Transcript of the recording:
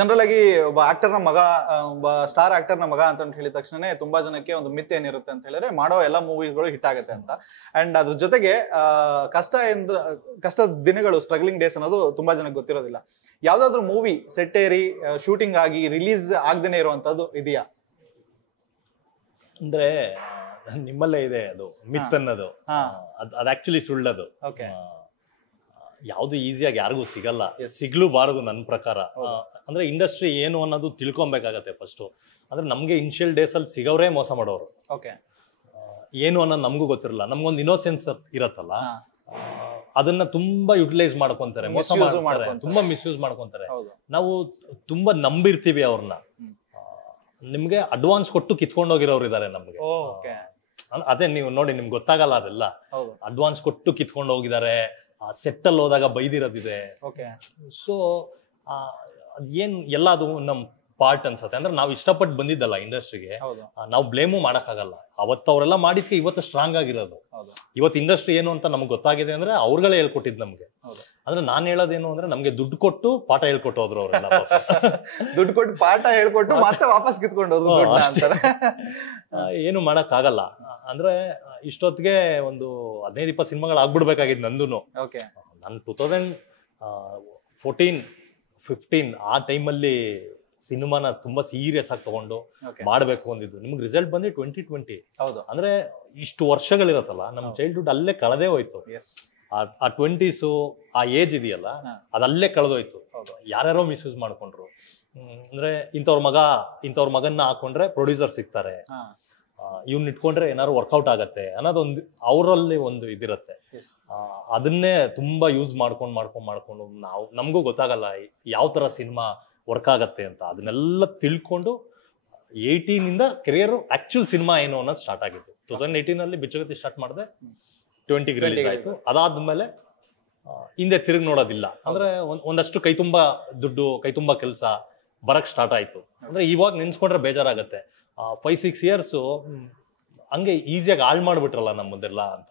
General ಆಗಿ ಒಬ್ಬ ಆಕ್ಟರ್ನ ಮಗ, ಒಬ್ಬ ಸ್ಟಾರ್ ಆಕ್ಟರ್ನ ಮಗ ಅಂತ ಹೇಳಿದ ತಕ್ಷಣ ತುಂಬಾ ಜನಕ್ಕೆ ಒಂದು ಮಿತ್ ಏನಿರುತ್ತೆ ಅಂತ ಹೇಳಿದ್ರೆ ಮಾಡೋ ಎಲ್ಲಾ ಮೂವಿಗಳು ಹಿಟ್ ಆಗುತ್ತೆ ಅಂತ. ಅಂಡ್ ಅದ್ರ ಜೊತೆಗೆ ಕಷ್ಟದ ದಿನಗಳು, ಸ್ಟ್ರಗ್ಲಿಂಗ್ ಡೇಸ್ ಅನ್ನೋದು ತುಂಬಾ ಜನಕ್ಕೆ ಗೊತ್ತಿರೋದಿಲ್ಲ. ಯಾವ್ದಾದ್ರು ಮೂವಿ ಸೆಟ್ ಏರಿ ಶೂಟಿಂಗ್ ಆಗಿ ರಿಲೀಸ್ ಆಗದೇನೆ ಇರುವಂತದ್ದು ಇದೆಯಾ? ಅಂದ್ರೆ ನಿಮ್ಮಲ್ಲೇ ಇದೆ ಅದು ಮಿತ್ ಅನ್ನೋದು. ಅದು ಆಕ್ಚುಲಿ ಸುಳ್ಳದು. ಯಾವ್ದು ಈಸಿಯಾಗಿ ಯಾರಿಗೂ ಸಿಗಲ್ಲ, ಸಿಗ್ಲೂಬಾರದು ನನ್ನ ಪ್ರಕಾರ. ಅಂದ್ರೆ ಇಂಡಸ್ಟ್ರಿ ಏನು ಅನ್ನೋದು ತಿಳ್ಕೊಬೇಕಾಗತ್ತೆ ಫಸ್ಟ್. ಅಂದ್ರೆ ನಮ್ಗೆ ಇನಿಷಿಯಲ್ ಡೇಸ್ ಅಲ್ಲಿ ಸಿಗೋರೇ ಮೋಸ ಮಾಡೋರು. ಏನು ಅನ್ನೋದು ನಮಗೂ ಗೊತ್ತಿರಲ್ಲ. ನಮ್ಗೊಂದು ಇನ್ನೋಸೆನ್ಸ್ ಇರತ್ತಲ್ಲ, ಅದನ್ನ ತುಂಬಾ ಯುಟಿಲೈಸ್ ಮಾಡ್ಕೊಂತಾರೆ, ಮೋಸ ಮಾಡ್ತಾರೆ, ತುಂಬಾ ಮಿಸ್ಯೂಸ್ ಮಾಡ್ಕೊಂತಾರೆ. ನಾವು ತುಂಬಾ ನಂಬಿರ್ತೀವಿ ಅವ್ರನ್ನ. ನಿಮ್ಗೆ ಅಡ್ವಾನ್ಸ್ ಕೊಟ್ಟು ಕಿತ್ಕೊಂಡು ಹೋಗಿರೋರು ಇದಾರೆ ನಮ್ಗೆ. ಅದೇ ನೀವು ನೋಡಿ, ನಿಮ್ಗೆ ಗೊತ್ತಾಗಲ್ಲ ಅದೆಲ್ಲ. ಅಡ್ವಾನ್ಸ್ ಕೊಟ್ಟು ಕಿತ್ಕೊಂಡು ಹೋಗಿದ್ದಾರೆ, ಸೆಟ್ ಅಲ್ಲಿ ಹೋದಾಗ ಬೈದಿರೋದಿದೆ. ಸೊ ಅದೇನ್ ಎಲ್ಲ ಅದು ನಮ್ ಪಾರ್ಟ್ ಅನ್ಸತ್ತೆ. ಅಂದ್ರೆ ನಾವು ಇಷ್ಟಪಟ್ಟು ಬಂದಿದ್ದಲ್ಲ ಇಂಡಸ್ಟ್ರಿಗೆ, ನಾವು ಬ್ಲೇಮು ಮಾಡಕ್ಕಾಗಲ್ಲ. ಅವತ್ತು ಅವರೆಲ್ಲ ಮಾಡಿದ್ಕೆ ಇವತ್ತು ಸ್ಟ್ರಾಂಗ್ ಆಗಿರೋದು. ಇವತ್ತು ಇಂಡಸ್ಟ್ರಿ ಏನು ಅಂತ ನಮ್ಗೆ ಗೊತ್ತಾಗಿದೆ ಅಂದ್ರೆ ಅವ್ರುಗಳೇ ಹೇಳ್ಕೊಟ್ಟಿದ್ ನಮ್ಗೆ. ಅಂದ್ರೆ ನಾನ್ ಹೇಳೋದೇನು ಅಂದ್ರೆ, ನಮ್ಗೆ ದುಡ್ಡು ಕೊಟ್ಟು ಪಾಠ ಹೇಳ್ಕೊಟ್ಟು ಹೋದ್ರು ಅವರೆಲ್ಲ. ದುಡ್ಡು ಕೊಟ್ಟು ಪಾಠ ಹೇಳ್ಕೊಟ್ಟು ಮತ್ತೆ ವಾಪಸ್ ಕಿತ್ಕೊಂಡು ಹೋದ್ರು. ಏನು ಮಾಡಕ್ ಆಗಲ್ಲ. ಅಂದ್ರೆ ಇಷ್ಟೊತ್ತಿಗೆ ಒಂದು 15-20 ಸಿನಿಮಾಗಳು ಆಗ್ಬಿಡ್ಬೇಕಾಗಿತ್ತು ನಂದುನು. ನಾನು 2014-15 ಆ ಟೈಮಲ್ಲಿ ಸಿನಿಮಾನ ತುಂಬಾ ಸೀರಿಯಸ್ ಆಗಿ ತಗೊಂಡು ಮಾಡ್ಬೇಕು ಅಂದಿದ್ದು. ನಿಮ್ಗೆ ರಿಸಲ್ಟ್ ಬಂದು 2020. ಅಂದ್ರೆ ಇಷ್ಟು ವರ್ಷಗಳಿರತ್ತಲ್ಲ, ನಮ್ ಚೈಲ್ಡ್ಹುಡ್ ಅಲ್ಲೇ ಕಳೆದೇ ಹೋಯ್ತು. ಆ 20s ಆ ಏಜ್ ಇದೆಯಲ್ಲ, ಅದಲ್ಲೇ ಕಳೆದೋಯ್ತು. ಯಾರ್ಯಾರೋ ಮಿಸ್ಯೂಸ್ ಮಾಡ್ಕೊಂಡ್ರು. ಅಂದ್ರೆ ಇಂಥವ್ರ ಮಗನ್ನ ಹಾಕೊಂಡ್ರೆ ಪ್ರೊಡ್ಯೂಸರ್ ಸಿಗ್ತಾರೆ, ಇವ್ನ ಇಟ್ಕೊಂಡ್ರೆ ಏನಾದ್ರು ವರ್ಕೌಟ್ ಆಗತ್ತೆ ಅನ್ನೋದೊಂದು ಅವರಲ್ಲಿ ಒಂದು ಇದಿರತ್ತೆ. ಅದನ್ನೇ ತುಂಬಾ ಯೂಸ್ ಮಾಡ್ಕೊಂಡು ನಮಗೂ ಗೊತ್ತಾಗಲ್ಲ ಯಾವ ತರ ಸಿನಿಮಾ ವರ್ಕ್ ಆಗತ್ತೆ ಅಂತ. ಅದನ್ನೆಲ್ಲ ತಿಳ್ಕೊಂಡು 18 ಇಂದ ಕೆರಿಯರ್ ಆಕ್ಚುಲ್ ಸಿನಿಮಾ ಏನು ಅನ್ನೋದು ಸ್ಟಾರ್ಟ್ ಆಗಿತ್ತು. 2018 ಅಲ್ಲಿ ಬಿಚ್ಚಗತ್ತಿ ಸ್ಟಾರ್ಟ್ ಮಾಡಿದೆ, 20ಗೆ ರಿಲೀಸ್ ಆಯ್ತು. ಅದಾದ್ಮೇಲೆ ಹಿಂದೆ ತಿರುಗಿ ನೋಡೋದಿಲ್ಲ. ಅಂದ್ರೆ ಒಂದಷ್ಟು ಕೈ ತುಂಬಾ ದುಡ್ಡು, ಕೈ ತುಂಬಾ ಕೆಲಸ ಬರಕ್ ಸ್ಟಾರ್ಟ್ ಆಯ್ತು. ಅಂದ್ರೆ ಇವಾಗ ನೆನ್ಸ್ಕೊಂಡ್ರೆ ಬೇಜಾರಾಗತ್ತೆ. 5-6 years ಹಂಗೆ ಈಸಿಯಾಗಿ ಹಾಳು ಮಾಡ್ಬಿಟ್ರಲ್ಲ ನಮ್ಮದೆಲ್ಲ ಅಂತ.